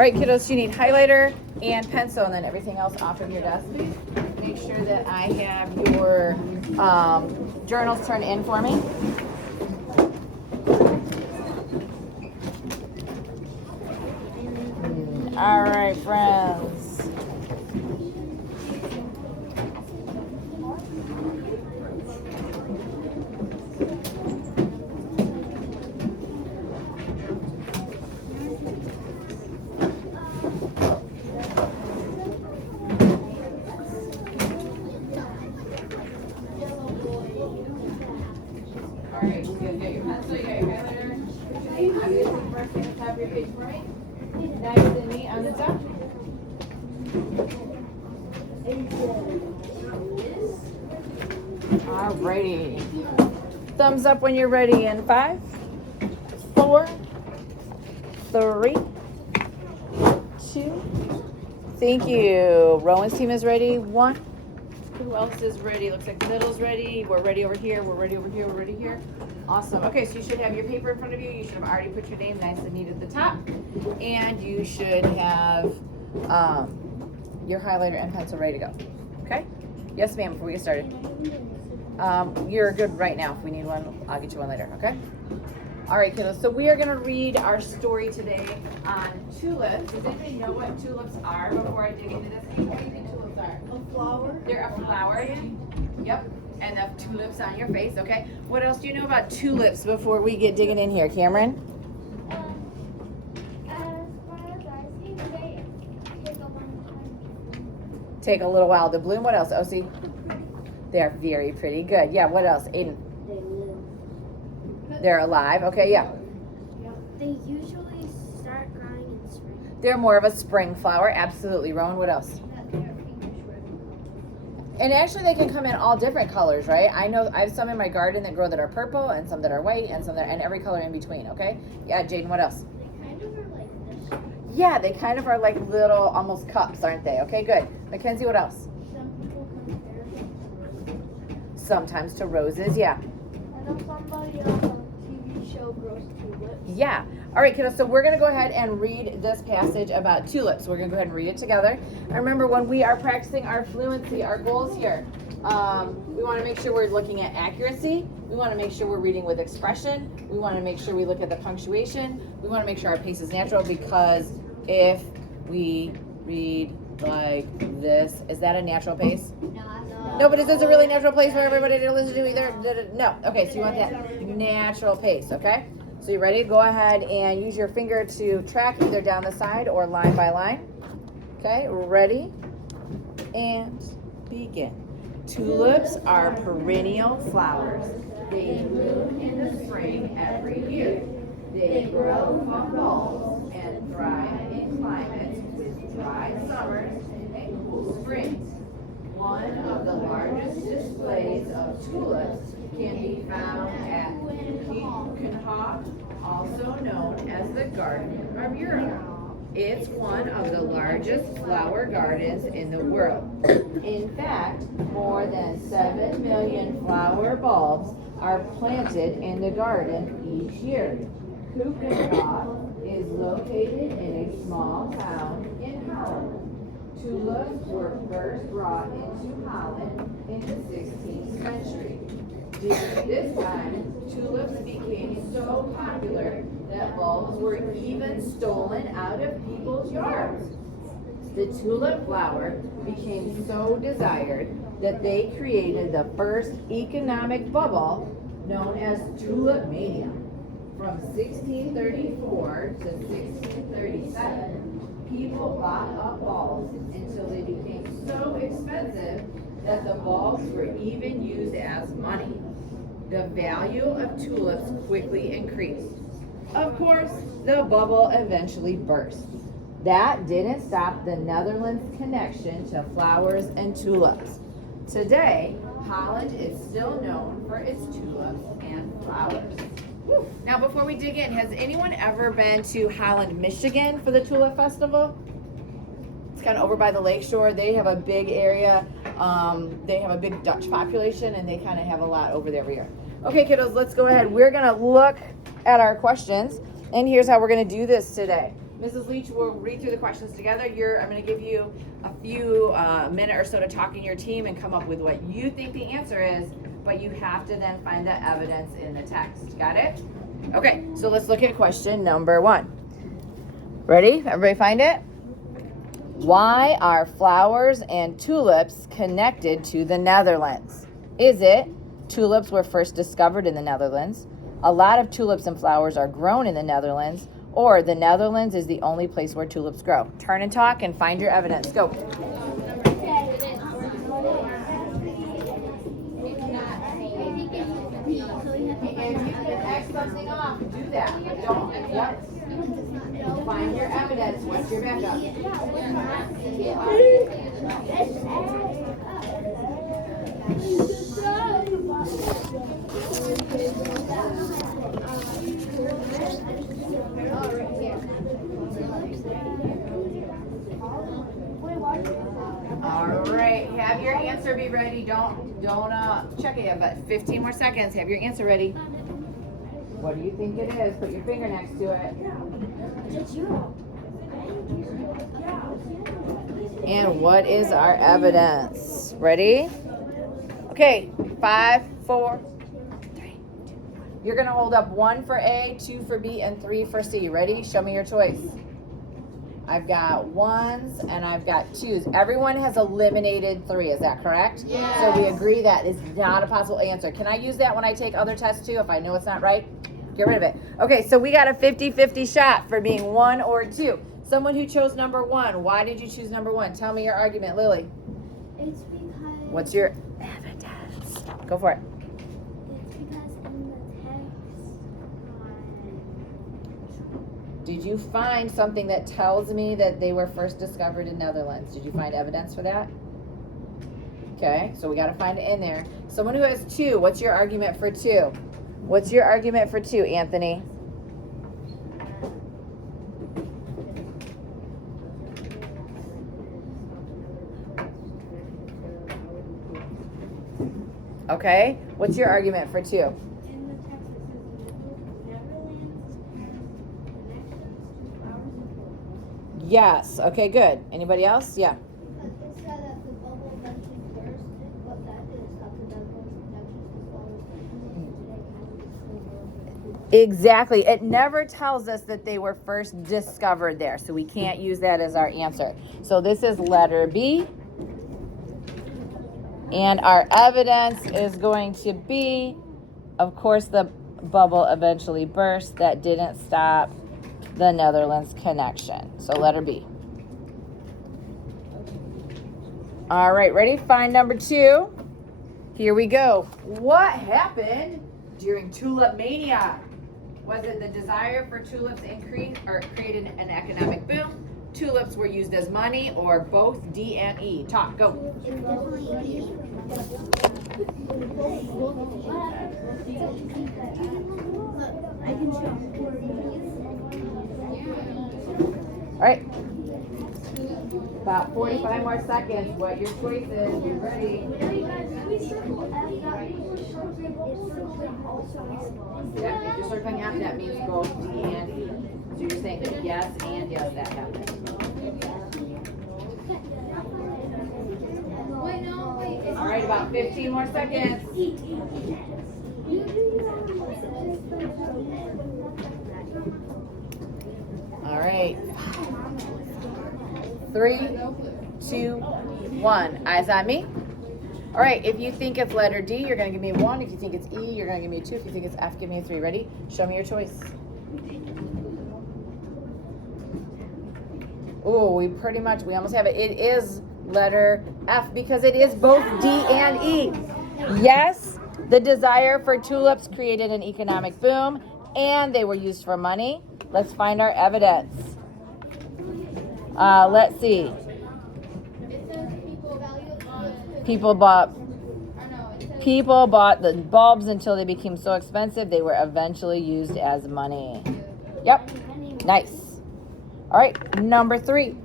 right, kiddos, you need highlighter and pencil, and then everything else off of your desk, please. Make sure that I have your journals turned in for me. All right, friends. All right, you got your pencil, you got your highlighter. Obviously, first thing at the top of your page for me. Nice and neat on the top. Alrighty. Thumbs up when you're ready in 5, 4, 3, 2. Thank you. Rowan's team is ready. 1. Who else is ready? Looks like middle's ready. We're ready over here. We're ready over here. We're ready here. Awesome. Okay, so you should have your paper in front of you. You should have already put your name nice and neat at the top. And you should have your highlighter and pencil ready to go. Okay? Yes, ma'am, before we get started. You're good right now. If we need one, I'll get you one later, okay? All right, kiddos. So we are going to read our story today on tulips. Does anybody know what tulips are before I dig into this? What do you think tulips are? A flower. They're a flower. Yep. And the tulips on your face, okay? What else do you know about tulips before we get digging in here, Cameron? As far as I see, they take a long time. Take a little while to bloom. What else, Osi? They're very pretty. Good. Yeah, what else? Aiden? They live. They're alive. Okay, yeah. They usually start growing in spring. They're more of a spring flower. Absolutely. Rowan, what else? That they're pinkish red. And actually they can come in all different colors, right? I know I have some in my garden that grow that are purple and some that are white and some that and every color in between, okay? Yeah, Jaden, what else? They kind of are like this. Yeah, they kind of are like little almost cups, aren't they? Okay, good. Mackenzie, what else? Some people compare them to roses. Sometimes to roses, yeah. I know somebody on a TV show grows tulips. Yeah. All right, kiddos, so we're going to go ahead and read this passage about tulips. We're going to go ahead and read it together. And remember, when we are practicing our fluency, our goals here, we want to make sure we're looking at accuracy. We want to make sure we're reading with expression. We want to make sure we look at the punctuation. We want to make sure our pace is natural, because if we read like this, is that a natural pace? No, but is this a really natural place for everybody to listen to either? No. Okay, so you want that natural pace, okay? So you ready? Go ahead and use your finger to track either down the side or line by line. Okay, ready? And begin. Tulips are perennial flowers. They bloom in the spring every year. They grow from bulbs and thrive in climates with dry summers and cool springs. One of the largest displays of tulips can be found at Keukenhof, also known as the Garden of Europe. It's one of the largest flower gardens in the world. In fact, more than 7 million flower bulbs are planted in the garden each year. Keukenhof is located in a small town in Holland. Tulips were first brought into Holland in the 16th century. During this time, tulips became so popular that bulbs were even stolen out of people's yards. The tulip flower became so desired that they created the first economic bubble known as tulip mania. From 1634 to 1637, people bought up bulbs until they became so expensive that the bulbs were even used as money. The value of tulips quickly increased. Of course, the bubble eventually burst. That didn't stop the Netherlands' connection to flowers and tulips. Today, Holland is still known for its tulips and flowers. Now, before we dig in, has anyone ever been to Holland, Michigan for the Tulip Festival? It's kind of over by the lakeshore. They have a big area. They have a big Dutch population, and they kind of have a lot over there every year. Okay, kiddos, let's go ahead. We're going to look at our questions, and here's how we're going to do this today. Mrs. Leach will read through the questions together. I'm going to give you a few minute or so to talk in your team and come up with what you think the answer is, but you have to then find the evidence in the text. Got it? Okay, so let's look at question number 1. Ready? Everybody find it? Why are flowers and tulips connected to the Netherlands? Is it tulips were first discovered in the Netherlands? A lot of tulips and flowers are grown in the Netherlands, or the Netherlands is the only place where tulips grow. Turn and talk and find your evidence. Go. And you can X something off. Do that. But don't. Yep. Find your evidence. What's your backup? All right, have your answer be ready. Don't check it yet, but 15 more seconds. Have your answer ready. What do you think it is? Put your finger next to it. And what is our evidence? Ready? Okay, 5, 4, 3, 2, 1. You're gonna hold up 1 for A, 2 for B, and 3 for C. Ready? Show me your choice. I've got 1s and I've got 2s. Everyone has eliminated 3. Is that correct? Yes. So we agree that is not a possible answer. Can I use that when I take other tests too? If I know it's not right, get rid of it. Okay, so we got a 50-50 shot for being 1 or 2. Someone who chose number 1. Why did you choose number 1? Tell me your argument, Lily. It's because. What's your evidence? Go for it. It's because in the text. Did you find something that tells me that they were first discovered in Netherlands? Did you find evidence for that? Okay, so we got to find it in there. Someone who has 2, what's your argument for 2? What's your argument for 2, Anthony? Okay, what's your argument for 2? In the text, it says Netherlands has connections to flowers and tulips. Yes. Okay, good. Anybody else? Yeah. It said that the bubble eventually burst, but that didn't stop the Netherlands connections to flowers and today. Exactly. It never tells us that they were first discovered there, so we can't use that as our answer. So this is letter B. And our evidence is going to be, of course, the bubble eventually burst. That didn't stop the Netherlands connection. So letter B. All right, ready? Find number 2. Here we go. What happened during tulip mania? Was it the desire for tulips increased or created an economic boom? Tulips were used as money, or both? D and E. Talk. Go. It's definitely E. I can show. All right. About 45 more seconds. What your choice is? You ready? Yeah, if you're circling after that means both D and E. So you're saying that yes and yes that happened. All right, about 15 more seconds. All right. 3, 2, 1. Eyes on me. All right, if you think it's letter D, you're going to give me 1. If you think it's E, you're going to give me a 2. If you think it's F, give me a 3. Ready? Show me your choice. Oh, we almost have it. It is letter F because it is both D and E. Yes, the desire for tulips created an economic boom and they were used for money. Let's find our evidence. Let's see. People bought the bulbs until they became so expensive they were eventually used as money. Yep. Nice. All right, number 3.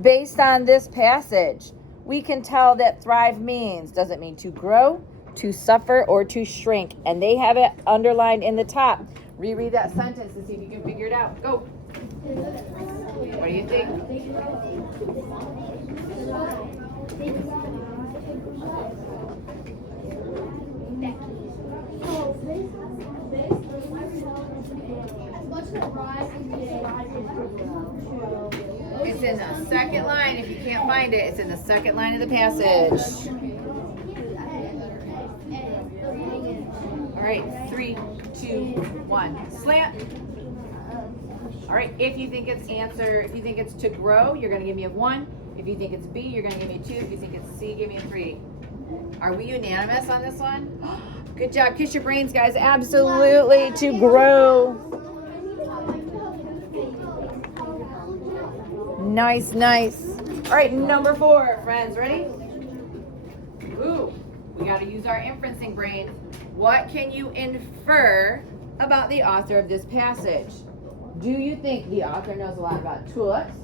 Based on this passage, we can tell that thrive means, does it mean to grow, to suffer, or to shrink? And they have it underlined in the top. Reread that sentence and see if you can figure it out. Go. It think? It's in the second line. If you can't find it, it's in the second line of the passage. All right, 3, 2, 1. Slant. All right, if you think it's to grow, you're gonna give me a 1. If you think it's B, you're gonna give me a 2. If you think it's C, give me a 3. Are we unanimous on this one? Good job. Kiss your brains, guys. Absolutely, to grow. Nice, nice. All right, number 4, friends. Ready? Ooh, we got to use our inferencing brain. What can you infer about the author of this passage? Do you think the author knows a lot about tulips?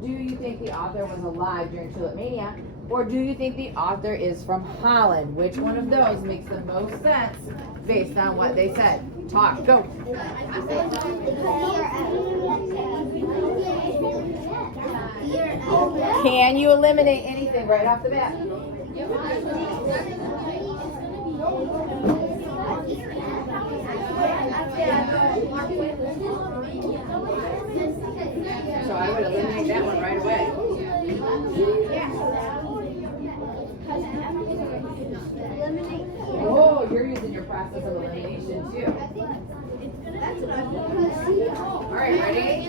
Do you think the author was alive during Tulip Mania? Or do you think the author is from Holland? Which one of those makes the most sense based on what they said? Talk, go. Can you eliminate anything right off the bat? So I would eliminate that one right away. Oh, you're using your process of elimination too. All right, ready?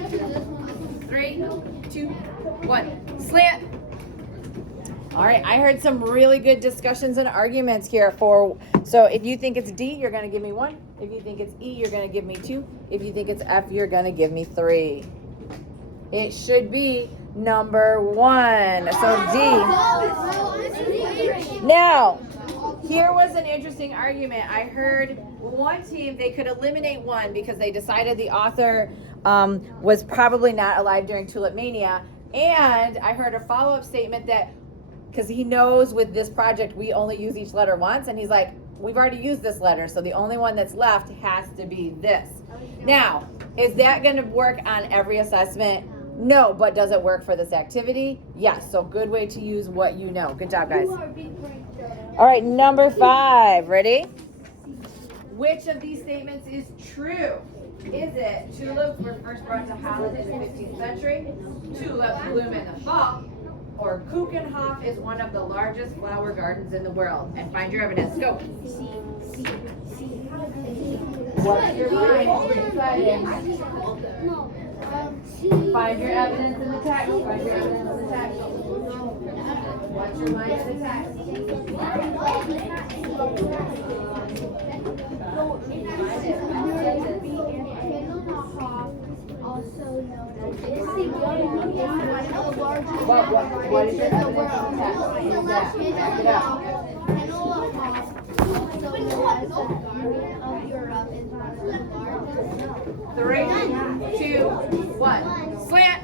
3, 2, 1. Slant. All right, I heard some really good discussions and arguments here so if you think it's D, you're going to give me 1. If you think it's E, you're going to give me 2. If you think it's F, you're going to give me 3. It should be number 1. So D. Now, here was an interesting argument. I heard one team, they could eliminate 1 because they decided the author was probably not alive during Tulip Mania. And I heard a follow-up statement that, because he knows with this project we only use each letter once, and he's like, we've already used this letter, so the only one that's left has to be this. Now, is that going to work on every assessment? No, but does it work for this activity? Yes, so good way to use what you know. Good job, guys. All right, number 5. Ready? Which of these statements is true? Is it tulips were first brought to Holland in the 15th century? Tulips bloom in the fall? Or Keukenhof is one of the largest flower gardens in the world? And find your evidence. Go. What's your mind? Find your evidence in the text. Find your evidence in the text. What's your mind in the text? Also known as What is your evidence in the text? Use that. Back it up. of Europe is one of the largest. 3, 2, 1. Slant.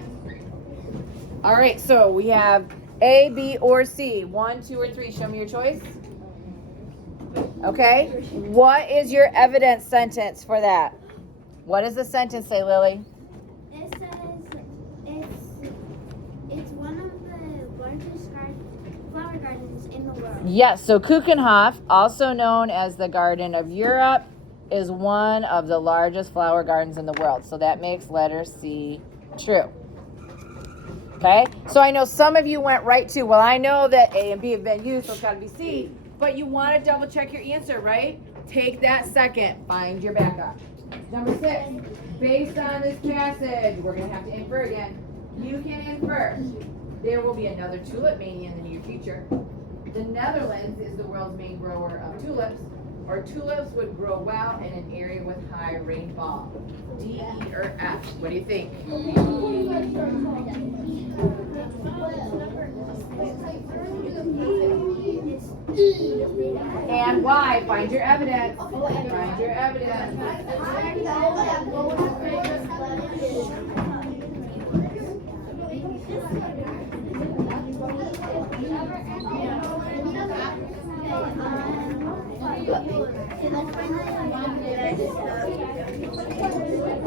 All right, so we have A, B, or C. 1, 2, or 3. Show me your choice. Okay. What is your evidence sentence for that? What does the sentence say, Lily? It says it's one of the largest flower gardens in the world. Yes, so Keukenhof, also known as the Garden of Europe, is one of the largest flower gardens in the world. So that makes letter C true. Okay, so I know some of you went right to, well, I know that A and B have been used, so it's got to be C, but you want to double check your answer, right? Take that second, find your backup. Number 6, based on this passage, we're going to have to infer again. You can infer there will be another Tulip Mania in the near future. The Netherlands is the world's main grower of tulips, or tulips would grow well in an area with high rainfall. D, E, or F? What do you think? And why? Find your evidence. Find your evidence.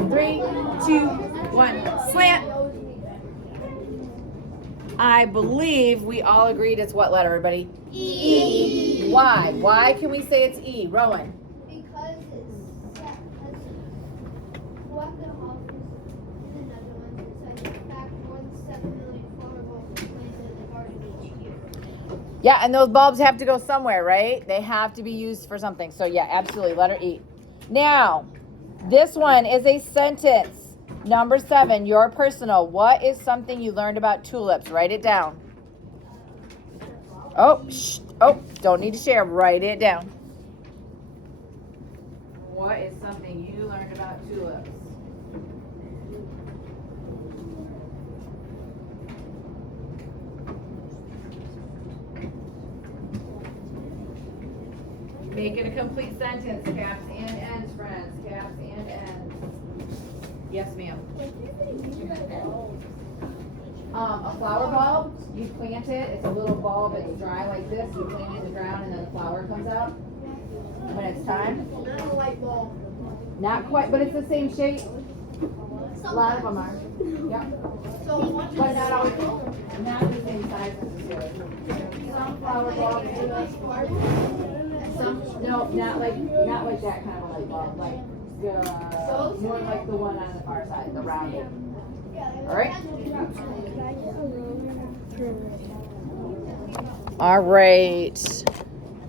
3, 2, 1. Slant. I believe we all agreed it's what letter, everybody? E. Why? Why can we say it's E? Rowan. Because it's what the Holocaust in the Netherlands said in fact more than 7 million flower bulbs are planted in the garden each year. Yeah, and those bulbs have to go somewhere, right? They have to be used for something. So yeah, absolutely, letter E. Now, this one is a sentence. Number 7, your personal. What is something you learned about tulips? Write it down. Oh, shh. Oh, don't need to share. Write it down. What is something you learned about tulips? Make it a complete sentence. Caps and ends, friends. Caps and ends. Yes, ma'am. A flower bulb, you plant it, it's a little bulb, it's dry like this, you plant it in the ground and then the flower comes out when it's time. Not a light bulb. Not quite, but it's the same shape. A lot of them are. Yep. So one But not always, not the same size as this one. Some flower bulbs, some, no, not like that kind of a light bulb, like, more like the one on the far side, the rounded. Alright? Alright.